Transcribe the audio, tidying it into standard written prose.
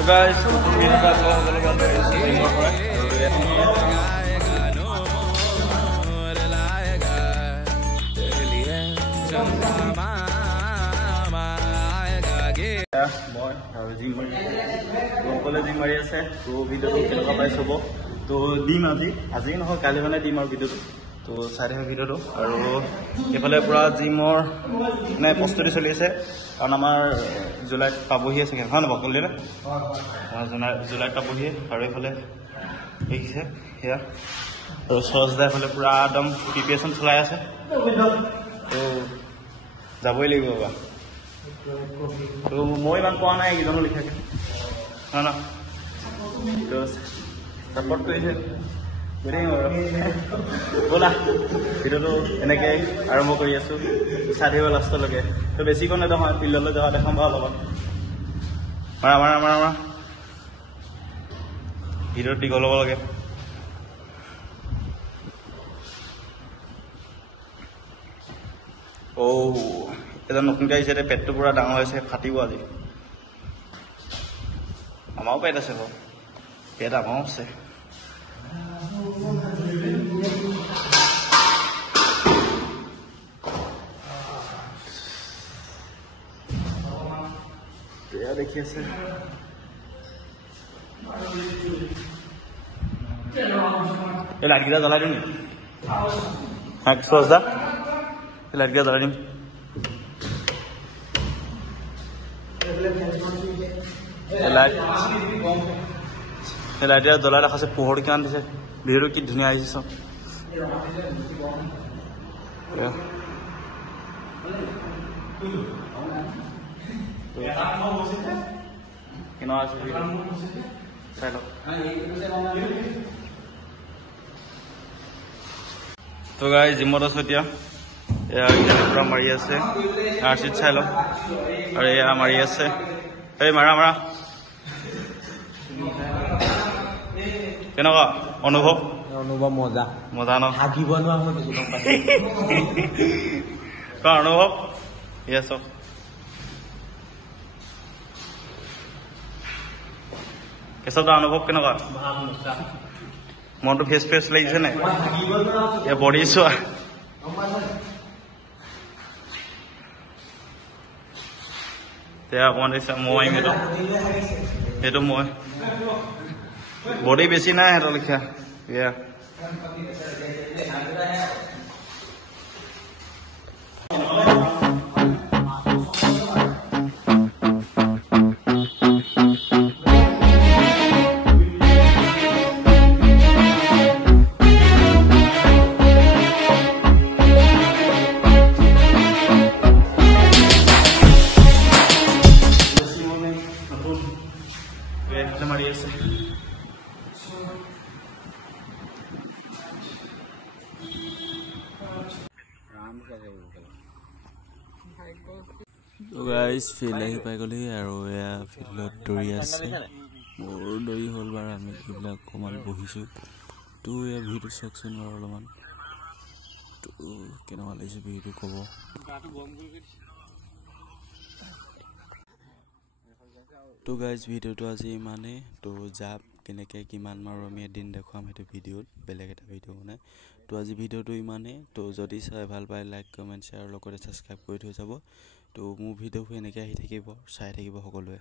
So guys, ini dah kalau gym মাৰি আছে তো ভিডিঅ'টো কেনেকুৱা পাইছে হ'ব তো দিম আজি নহয় কালি মানে দিম আৰু ভিডিঅ'টো তো চাই থাকক ভিডিঅ'টো আৰু এইফালে পুৰা জিমৰ মানে প্ৰস্তুতি চলি আছে কাৰণ আমাৰ জুলাইত পাবহি আছে হয় নহয় বকল দিলে জুলাইত পাবহি আৰু এইফালে দেখিছে সেয়া আৰু সহজদা এইফালে পুৰা একদম প্ৰিপেৰেশ্যন চলাই আছে তো যাবই লাগিব বাবা তো মই ইমান পোৱা নাই এইকেইজনো লিখাকে হয় ন তো ছাপৰ্ট কৰিছে ব'লা ভিডিঅ'টো এনেকৈ আৰম্ভ কৰি আছোঁ চাই থাকিব লাষ্টলৈকে তো বেছিকৈ নেদেখাওঁ মই ফিল্ডলৈ যোৱা দেখাম বাৰু লগত মাৰা ভিডিঅ'ত দীঘল হ'ব লাগে এজন নতুনকৈ আহিছে এতিয়া পেটটো পুৰা ডাঙৰ হৈছে ফাটিব আজি আমাৰো পেট আছে বাৰু পেট আমাৰো আছে দেখি আছে এই লাইটকেইটা জ্বলাই দিম নেকি সহজদা এই লাইটকেইটা জ্বলাই দিম লাইটকেইটা জ্বলাই দেখাইছে পোহৰ কিমান দিছে ভিডিঅ'টো কি ধুনীয়া আহিছে চব তো গাইজ জিমত আছো এতিয়া এয়া পুৰা মাৰি আছে আৰচিত চাই লওক আৰু এয়া মাৰি আছে এই মাৰা কেনেকুৱা অনুভৱ মজা ন হাগিব নোৱাৰা অনুভৱ এয়া চব কেশৱদা অনুভৱ কেনেকুৱা মনটো ফ্ৰেছ লাগিছে নে বডি চোৱা অকমান দিছে মই সেইটো মই বডি বেছি নাই সিহঁতৰ লিখা এয়া মাৰি আছে গাইজ ফিল্ড আহি পাই গ'লি আৰু এয়া ফিল্ডত দৌৰি আছে মোৰ দৌৰি হ'ল বাৰু আমি এইবিলাক অকণমান বহিছোঁ তো এয়া ভিডিঅ'টো চাওকচোন বাৰু অলপমান তো কেনেকুৱা লাগিছে ভিডিঅ'টো ক'ব তো গাইজ ভিডিঅ'টো আজি ইমানেই তো জাপ কেনেকৈ কিমান মাৰোঁ আমি এদিন দেখুৱাম সেইটো ভিডিঅ'ত বেলেগ এটা ভিডিঅ' বনাই তো আজি ভিডিঅ'টো ইমানেই তো যদি চাই ভাল পায় লাইক কমেণ্ট শ্বেয়াৰ লগতে ছাবস্ক্ৰাইব কৰি থৈ যাব তো মোৰ ভিডিঅ'বোৰ এনেকৈ আহি থাকিব চাই থাকিব সকলোৱে